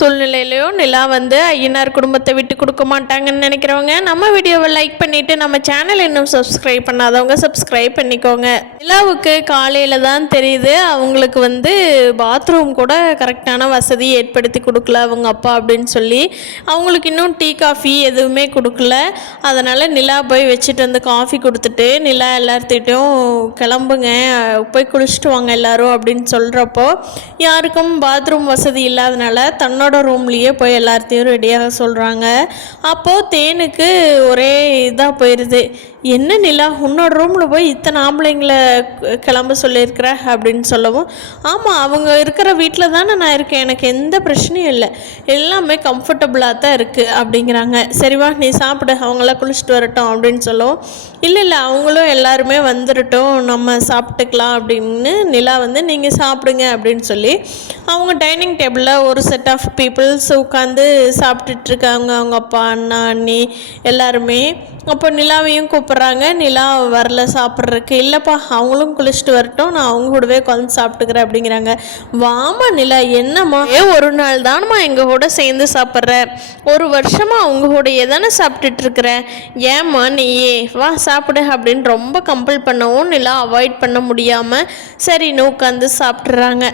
சூழ்நிலையிலையும் நிலா வந்து ஐயனார் குடும்பத்தை விட்டு கொடுக்க மாட்டாங்கன்னு நினைக்கிறவங்க நம்ம வீடியோவை லைக் பண்ணிவிட்டு நம்ம சேனல் இன்னும் சப்ஸ்கிரைப் பண்ணாதவங்க சப்ஸ்கிரைப் பண்ணிக்கோங்க. நிலாவுக்கு காலையில் தான் தெரியுது அவங்களுக்கு வந்து பாத்ரூம் கூட கரெக்டான வசதி ஏற்படுத்தி கொடுக்கல அவங்க அப்பா அப்படின்னு சொல்லி. அவங்களுக்கு இன்னும் டீ காஃபி எதுவுமே கொடுக்கல. அதனால் நிலா போய் வச்சுட்டு வந்து காஃபி கொடுத்துட்டு நிலா எல்லார்த்திட்டையும் கிளம்புங்க போய் குளிச்சுட்டு வாங்க எல்லோரும் அப்படின்னு சொல்கிறப்போ யாருக்கும் பாத்ரூம் வசதி இல்லாதனால தன்னோட ரூம்லேயே போய் எல்லாத்தையும் ரெடியாக சொல்கிறாங்க. அப்போது தேனுக்கு ஒரே இதாக போயிடுது. என்ன நிலா உன்னோட ரூமில் போய் இத்தனை ஆம்பளைங்களை கிளம்ப சொல்லியிருக்கிற அப்படின்னு சொல்லவும், ஆமாம் அவங்க இருக்கிற வீட்டில் தானே நான் இருக்கேன், எனக்கு எந்த பிரச்சனையும் இல்லை, எல்லாமே கம்ஃபர்டபுளாக தான் இருக்குது அப்படிங்கிறாங்க. சரிவா நீ சாப்பிடு அவங்களாம் குளிச்சுட்டு வரட்டும் அப்படின்னு சொல்லவும், இல்லை அவங்களும் எல்லாருமே வந்துடட்டும் நம்ம சாப்பிட்டுக்கலாம் அப்படின்னு நிலா வந்து நீங்கள் சாப்பிடுங்க அப்படின்னு சொல்லி அவங்க டைனிங் டேபிளில் ஒரு செட் ஆஃப் பீப்புள்ஸ் உட்காந்து சாப்பிட்டுட்ருக்காங்க. அவங்க அப்பா அண்ணா அண்ணி எல்லாருமே. அப்போ நிலாவையும் கூப்பிட்றாங்க. நிலா வரல சாப்பிட்றதுக்கு. இல்லைப்பா அவங்களும் குளிச்சுட்டு வரட்டும் நான் அவங்க கூடவே உட்காந்து சாப்பிட்டுக்கிறேன் அப்படிங்கிறாங்க. வாமா நிலா என்னம்மா ஒரு நாள் தானம்மா எங்கள் கூட சேர்ந்து சாப்பிட்ற, ஒரு வருஷமாக அவங்க கூடயே தானே சாப்பிட்டுட்ருக்குறேன், ஏம்மா நீயே வா சாப்பிடு அப்படின்னு ரொம்ப கம்பல் பண்ணவும் நிலா அவாய்ட் பண்ண முடியாமல் சரின்னு உட்காந்து சாப்பிட்றாங்க.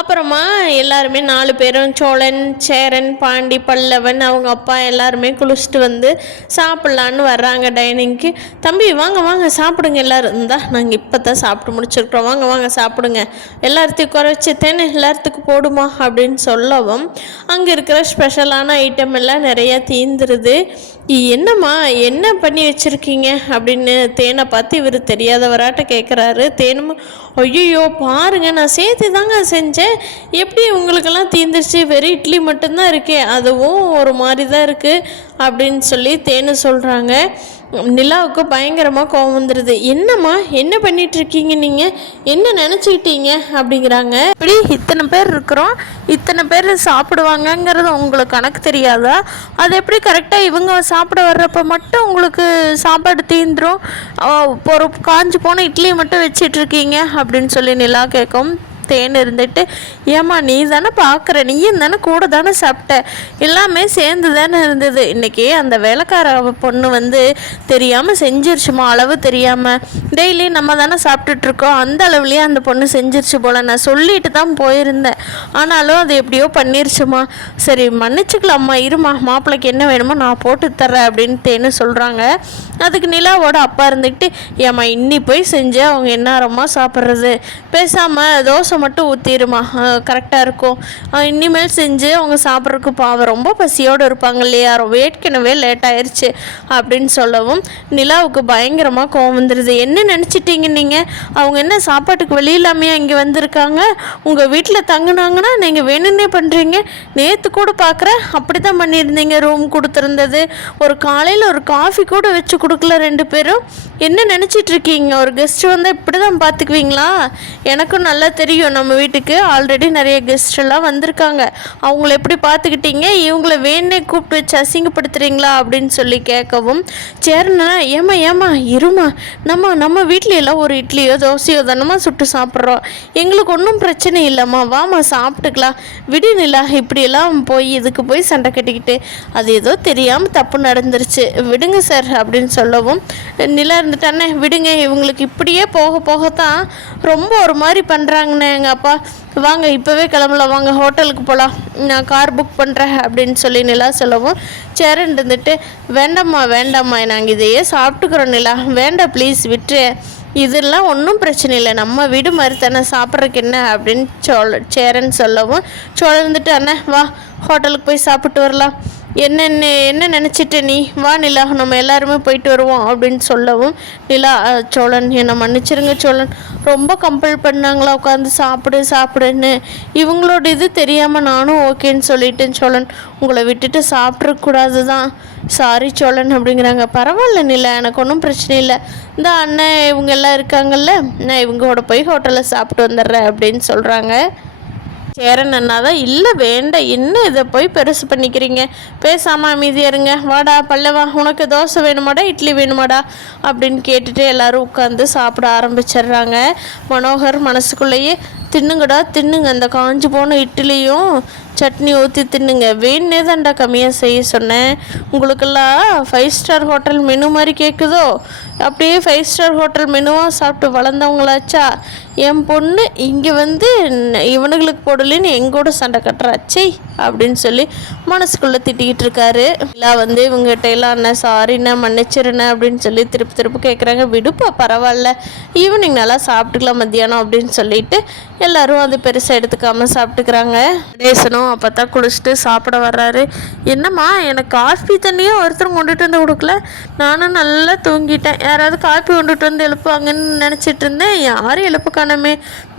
அப்புறமா எல்லாருமே 4 பேரும் சோழன் சேரன் பாண்டி பல்லவன் அவங்க அப்பா எல்லாருமே குளிச்சுட்டு வந்து சாப்பிட்லான்னு வர்றாங்க டைனிங்க்கு. தம்பி வாங்க வாங்க சாப்பிடுங்க எல்லோரும், இருந்தா நாங்கள் இப்போ தான் சாப்பிட்டு முடிச்சிருக்கிறோம், வாங்க வாங்க சாப்பிடுங்க, எல்லாத்தையும் குறைச்சி தேனே எல்லாத்துக்கும் போடுமா அப்படின்னு சொல்லவும் அங்கே இருக்கிற ஸ்பெஷலான ஐட்டம் எல்லாம் நிறையா தீந்துருது. என்னம்மா என்ன பண்ணி வச்சுருக்கீங்க அப்படின்னு தேனை பார்த்து இவர் தெரியாதவராட்ட கேட்குறாரு. தேனும் ஐயோ பாருங்க நான் சேர்த்து தாங்க செஞ்சேன், எப்படி உங்களுக்கெல்லாம் தீந்துருச்சு, வெறும் இட்லி மட்டும்தான் இருக்கே அதுவும் ஒரு மாதிரி தான் இருக்குது அப்படின்னு சொல்லி தேனு சொல்கிறாங்க. நிலாவுக்கு பயங்கரமாக கோவம் வந்துடுது. என்னம்மா என்ன பண்ணிகிட்ருக்கீங்க நீங்கள், என்ன நினச்சிக்கிட்டீங்க அப்படிங்கிறாங்க. இப்படி இத்தனை பேர் இருக்கிறோம், இத்தனை பேர் சாப்பிடுவாங்கங்கிறது உங்களுக்கு கணக்கு தெரியாதா, அது எப்படி கரெக்டாக இவங்க சாப்பிட வர்றப்போ மட்டும் உங்களுக்கு சாப்பாடு தீந்துரும், ஒரு காஞ்சி போன இட்லியை மட்டும் வச்சிட்ருக்கீங்க அப்படின்னு சொல்லி நிலா கேட்கும். தேன் இருந்துட்டு ஏம்மா நீ தானே பார்க்குற, நீயும் தானே கூட தானே சாப்பிட்ட, எல்லாமே சேர்ந்து தானே இருந்தது, இன்றைக்கி அந்த வேலைக்கார பொண்ணு வந்து தெரியாமல் செஞ்சிருச்சுமா, அளவு தெரியாமல், டெய்லி நம்ம தானே சாப்பிட்டுட்ருக்கோம் அந்த அளவுலேயே அந்த பொண்ணு செஞ்சிருச்சு போல், நான் சொல்லிட்டு தான் போயிருந்தேன் ஆனாலும் அது எப்படியோ பண்ணிருச்சுமா, சரி மன்னிச்சுக்கலாம்மா, இருமா மாப்பிள்ளைக்கு என்ன வேணுமோ நான் போட்டு தர்றேன் அப்படின்னு தேன்னு சொல்கிறாங்க. அதுக்கு நிலாவோட அப்பா இருந்துக்கிட்டு ஏம்மா இன்னி போய் செஞ்சு அவங்க என்னாரமாக சாப்பிட்றது, பேசாமல் தோசை மட்டும் ஊற்றிடுமா கரெக்டாக இருக்கும், இனிமேல் செஞ்சு அவங்க சாப்பிட்றதுக்கு பாவம் ரொம்ப பசியோடு இருப்பாங்க இல்லையா, ஏற்கனவே லேட் ஆயிடுச்சு அப்படின்னு சொல்லவும் நிலாவுக்கு பயங்கரமாக கோவம் வந்துடுது. என்ன நினச்சிட்டீங்க நீங்கள், அவங்க என்ன சாப்பாட்டுக்கு வெளியில்லாமையா இங்கே வந்திருக்காங்க, உங்கள் வீட்டில் தங்கினாங்கன்னா நீங்கள் வேணும்னே பண்ணுறீங்க, நேற்று கூட பார்க்குறேன் அப்படி தான் பண்ணியிருந்தீங்க, ரூம் கொடுத்துருந்தது, ஒரு காலையில் ஒரு காஃபி கூட வச்சு கொடுக்கல 2 பேரும், என்ன நினச்சிட்ருக்கீங்க, ஒரு கெஸ்ட்டு வந்தால் இப்படி தான் பார்த்துக்குவீங்களா, எனக்கும் நல்லா தெரியும் நம்ம வீட்டுக்கு ஆல்ரெடி நிறைய கெஸ்ட் எல்லாம் வந்திருக்காங்க, அவங்கள எப்படி பார்த்துக்கிட்டீங்க, இவங்கள வேணே கூப்பிட்டு வச்சு அசிங்கப்படுத்துறீங்களா அப்படின்னு சொல்லி கேட்கவும் சேரனா ஏமா இருமா, நம்ம வீட்ல எல்லாம் ஒரு இட்லியோ தோசையோ தானமா சுட்டு சாப்பிட்றோம், எங்களுக்கு ஒன்றும் பிரச்சனை இல்லைம்மா, வாமா சாப்பிட்டுக்கலாம், விடு நிலா இப்படியெல்லாம் போய் இதுக்கு போய் சண்டை கட்டிக்கிட்டு, அது ஏதோ தெரியாமல் தப்பு நடந்துருச்சு விடுங்க சார் அப்படின்னு சொல்லவும் நிலா இருந்துட்டானே விடுங்க, இவங்களுக்கு இப்படியே போக போகத்தான் ரொம்ப ஒரு மாதிரி பண்ணுறாங்கண்ணே எங்கள் அப்பா, வாங்க இப்போவே கிளம்பலாம், வாங்க ஹோட்டலுக்கு போகலாம், நான் கார் புக் பண்ணுறேன் அப்படின்னு சொல்லி நிலா சொல்லவும் சேரன் இருந்துட்டு வேண்டாம்மா நாங்கள் இதையே சாப்பிட்டுக்கிறோம் நிலா, வேண்டாம் ப்ளீஸ் விட்டுரு, இதெல்லாம் ஒன்றும் பிரச்சனை இல்லை, நம்ம வீடு மாதிரி தானே சாப்பிட்றதுக்கு என்ன அப்படின்னு சேரன் சொல்லவும் இருந்துட்டு அண்ணே வா ஹோட்டலுக்கு போய் சாப்பிட்டு வரலாம், என்ன நினச்சிட்டு நீ வா நிலா நம்ம எல்லாருமே போயிட்டு வருவோம் அப்படின்னு சொல்லவும் நிலா சோழன் என்னை மன்னிச்சிருங்க சோழன், ரொம்ப கம்பல் பண்ணாங்களா உட்காந்து சாப்பிடுன்னு, இவங்களோட இது தெரியாமல் நானும் ஓகேன்னு சொல்லிட்டேன் சோழன், உங்களை விட்டுட்டு சாப்பிட்றக்கூடாது தான், சாரி சோழன் அப்படிங்கிறாங்க. பரவாயில்ல நிலா எனக்கு ஒன்றும் பிரச்சனை இல்லை, இந்த அண்ணன் இவங்க எல்லாம் இருக்காங்கல்ல நான் இவங்களோட போய் ஹோட்டலில் சாப்பிட்டு வந்துடுறேன் அப்படின்னு சொல்கிறாங்க. சேரன் அண்ணா தான் இல்லை வேண்டாம் என்ன இதை போய் பெருசு பண்ணிக்கிறீங்க, பேசாமல் அமைதியாக இருங்க, வாடா பல்லவா உனக்கு தோசை வேணுமாடா இட்லி வேணுமாடா அப்படின்னு கேட்டுட்டு எல்லோரும் உட்காந்து சாப்பிட ஆரம்பிச்சிடுறாங்க. மனோகர் மனசுக்குள்ளேயே தின்னுங்கடா தின்னுங்க, அந்த காஞ்சி போன இட்லியும் சட்னி ஊற்றி தின்னுங்க. வேணே தான்டா கம்மியாக செய்ய சொன்னேன். உங்களுக்கெல்லாம் 5 ஸ்டார் ஹோட்டல் மெனு மாதிரி கேட்குதோ? அப்படியே 5 ஸ்டார் ஹோட்டல் மெனுவாக சாப்பிட்டு வளர்ந்தவங்களாச்சா? என் பொண்ணு இங்கே வந்து இவனுங்களுக்கு போடலன்னு எங்கூட சண்டை கட்டுறாச்சே அப்படின்னு சொல்லி மனசுக்குள்ளே திட்டிக்கிட்டு இருக்காரு. இல்லை வந்து இவங்ககிட்ட எல்லாம் அண்ணன் சாரிண்ணே மன்னிச்சிருண்ணே அப்படின்னு சொல்லி திருப்பி கேட்குறாங்க. விடுப்பா பரவாயில்ல, ஈவினிங் நல்லா சாப்பிட்டுக்கலாம் மத்தியானம் அப்படின்னு சொல்லிட்டு எல்லோரும் அது பெருசாக எடுத்துக்காமல் சாப்பிட்டுக்கிறாங்க. டேசனும் அப்போ தான் குளிச்சுட்டு சாப்பிட வர்றாரு. என்னம்மா எனக்கு காஃபி தண்ணியும் ஒருத்தரும் கொண்டுட்டு வந்து கொடுக்கல, நானும் நல்லா தூங்கிட்டேன், யாராவது காஃபி கொண்டுட்டு வந்து எழுப்புவாங்கன்னு நினச்சிட்டு இருந்தேன், யாரும் எழுப்பு காணமே,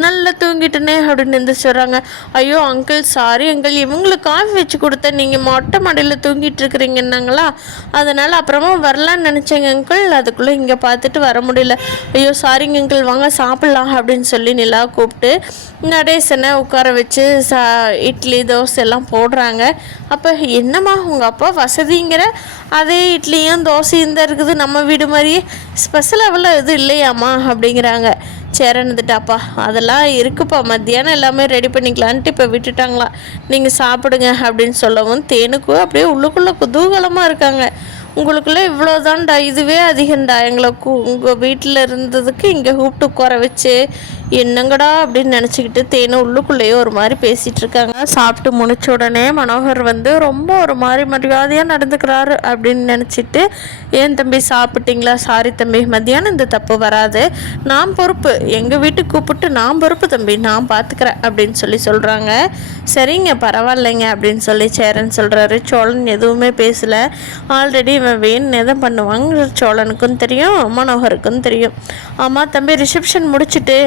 நல்லா தூங்கிட்டேனே அப்படின்னு எந்திரிச்சு வர்றாங்க. ஐயோ அங்கிள் சாரி அங்கிள், இவங்களுக்கு காஃபி வச்சு கொடுத்தேன், நீங்கள் மொட்டை மாடியில் தூங்கிட்டு இருக்கிறீங்கன்னாங்களா, அதனால் அப்புறமா வரலான்னு நினச்சேங்க அங்கிள், அதுக்குள்ளே இங்கே பார்த்துட்டு வர முடியல. ஐயோ சாரிங்க அங்கிள், வாங்க சாப்பிட்லாம் அப்படின்னு சொல்லி நிலா கூப்பிட்டு நடேசனை உட்கார வச்சு இட்லி தோசை எல்லாம் போடுறாங்க. அப்போ என்னம்மா உங்கள் அப்பா வசதிங்கிற, அதே இட்லியும் தோசையும் தான் இருக்குது, நம்ம வீடு மாதிரியே ஸ்பெஷல் அவ்வளோ இது இல்லையாம்மா அப்படிங்கிறாங்க. சேரன்னுட்டாப்பா அதெல்லாம் இருக்குப்பா, மத்தியானம் எல்லாமே ரெடி பண்ணிக்கலான்ட்டு இப்போ விட்டுட்டாங்களா, நீங்கள் சாப்பிடுங்க அப்படின்னு சொல்லவும் தேனுக்கும் அப்படியே உள்ளுக்குள்ளே குதூகலமாக இருக்காங்க. உங்களுக்குள்ளே இவ்வளோதான்டா, இதுவே அதிகம்டா, எங்களை உங்கள் வீட்டில் இருந்ததுக்கு இங்கே கூப்பிட்டு உட்கார வச்சு என்னங்கடா அப்படின்னு நினச்சிக்கிட்டு தேனும் உள்ளுக்குள்ளேயே ஒரு மாதிரி பேசிகிட்டு இருக்காங்க. சாப்பிட்டு முடிச்ச உடனே மனோகர் வந்து ரொம்ப ஒரு மாதிரி மரியாதையாக நடந்துக்கிறாரு அப்படின்னு நினச்சிட்டு, ஏன் தம்பி சாப்பிட்டீங்களா, சாரி தம்பி மத்தியானம் இந்த தப்பு வராது, நான் பொறுப்பு, எங்கள் வீட்டுக்கு கூப்பிட்டு நான் பொறுப்பு தம்பி, நான் பார்த்துக்கிறேன் அப்படின்னு சொல்கிறாங்க. சரிங்க பரவாயில்லைங்க அப்படின்னு சொல்லி சேரன் சொல்கிறாரு. சோழன் எதுவுமே பேசலை. ஆல்ரெடி இவன் வேணுன்னே தான் பண்ணுவாங்க, சோழனுக்கும் தெரியும் மனோகருக்கும் தெரியும். ஆமாம் தம்பி ரிசப்ஷன் முடிச்சுட்டு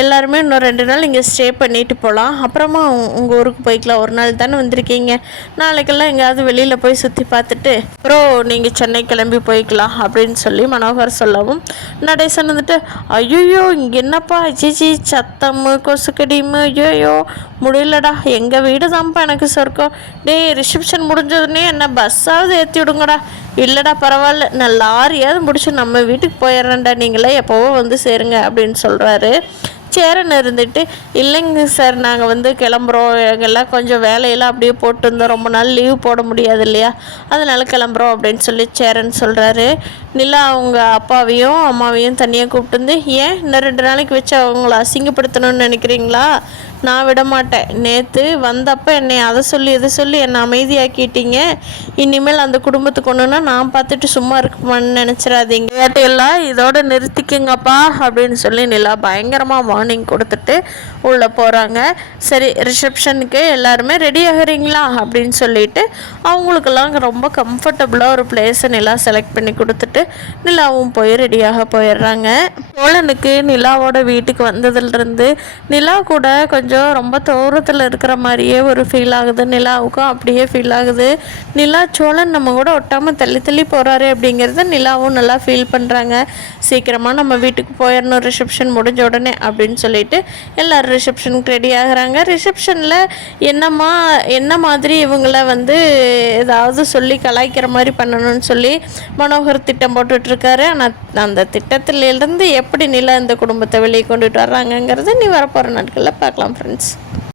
எல்லாருமே இன்னும் 2 நாள் இங்கே ஸ்டே பண்ணிட்டு போகலாம், அப்புறமா உங்கள் ஊருக்கு போய்க்கலாம், ஒரு நாள் தானே வந்திருக்கீங்க, நாளைக்கெல்லாம் எங்கேயாவது வெளியில் போய் சுற்றி பார்த்துட்டு அப்புறம் நீங்கள் சென்னை கிளம்பி போய்க்கலாம் அப்படின்னு சொல்லி மனோகர் சொல்லவும் நடேசன் வந்துட்டு ஐயோ இங்கே என்னப்பா ஜிஜி சத்தம்மு கொசுக்கடிமு, ஐயோ முடியலடா, எங்கள் வீடு தான்ப்பா எனக்கு சொர்க்கம், டேய் ரிசப்ஷன் முடிஞ்சதுன்னே என்ன பஸ்ஸாவது ஏற்றி விடுங்கடா, இல்லைடா பரவாயில்ல நான் லாரியாவது முடிச்சு நம்ம வீட்டுக்கு போயிடுறேன்டா, நீங்களே எப்போவோ வந்து சேருங்க அப்படின்னு சொல்கிறாரு. சேரன் இருந்துட்டு இல்லைங்க சார் நாங்கள் வந்து கிளம்புறோம், எங்கெல்லாம் கொஞ்சம் வேலையெல்லாம் அப்படியே போட்டு இருந்தோம், ரொம்ப நாள் லீவ் போட முடியாது இல்லையா, அதனால் கிளம்புறோம் அப்படின்னு சொல்லி சேரன் சொல்கிறாரு. நிலா அவங்க அப்பாவையும் அம்மாவையும் தனியாக கூப்பிட்டு வந்து, ஏன் இன்னும் 2 நாளைக்கு வச்சு அவங்கள அசிங்கப்படுத்தணும்னு நினைக்கிறீங்களா, நான் விட மாட்டேன், நேற்று வந்தப்போ என்னை அதை சொல்லி இதை சொல்லி என்னை அமைதியாக்கிட்டீங்க, இனிமேல் அந்த குடும்பத்துக்கு ஒன்றுனா நான் பார்த்துட்டு சும்மா இருக்குமான்னு நினச்சிடாதீங்க, வேட்டையெல்லாம் இதோட நிறுத்திக்கங்கப்பா அப்படின்னு சொல்லி நிலா பயங்கரமாக வார்னிங் கொடுத்துட்டு உள்ளே போகிறாங்க. சரி ரிசப்ஷனுக்கு எல்லாருமே ரெடி ஆகுறீங்களா அப்படின்னு சொல்லிட்டு அவங்களுக்கெல்லாம் ரொம்ப கம்ஃபர்டபுளாக ஒரு பிளேஸை நிலா செலக்ட் பண்ணி கொடுத்துட்டு நிலாவும் போய் ரெடியாக போயிடுறாங்க. சோழனுக்கு நிலாவோட வீட்டுக்கு வந்ததுலேருந்து நிலா கூட கொஞ்சம் ரொம்ப தூரத்தில் இருக்கிற மாதிரியே ஒரு ஃபீல் ஆகுது, நிலாவுக்கும் அப்படியே ஃபீல் ஆகுது. நிலா சோழன் நம்ம கூட ஒட்டாமல் தள்ளி போகிறாரு அப்படிங்கிறத நிலாவும் நல்லா ஃபீல் பண்ணுறாங்க. சீக்கிரமாக நம்ம வீட்டுக்கு போயிடணும் ரிசப்ஷன் முடிஞ்ச உடனே அப்படின்னு சொல்லிட்டு எல்லோரும் ரிசப்ஷனுக்கு ரெடி ஆகுறாங்க. ரிசப்ஷனில் என்ன மாதிரி இவங்கள வந்து ஏதாவது சொல்லி கலாய்க்கிற மாதிரி பண்ணணும்னு சொல்லி மனோகர் திட்டம் போட்டுட்ருக்காரு. ஆனால் அந்த திட்டத்திலிருந்து எப்படி நிலா இந்த குடும்பத்தை வெளியே கொண்டுட்டு வர்றாங்கங்கிறத நீ வரப்போகிற நாட்களில் பார்க்கலாம் ஃப்ரெண்ட்ஸ்.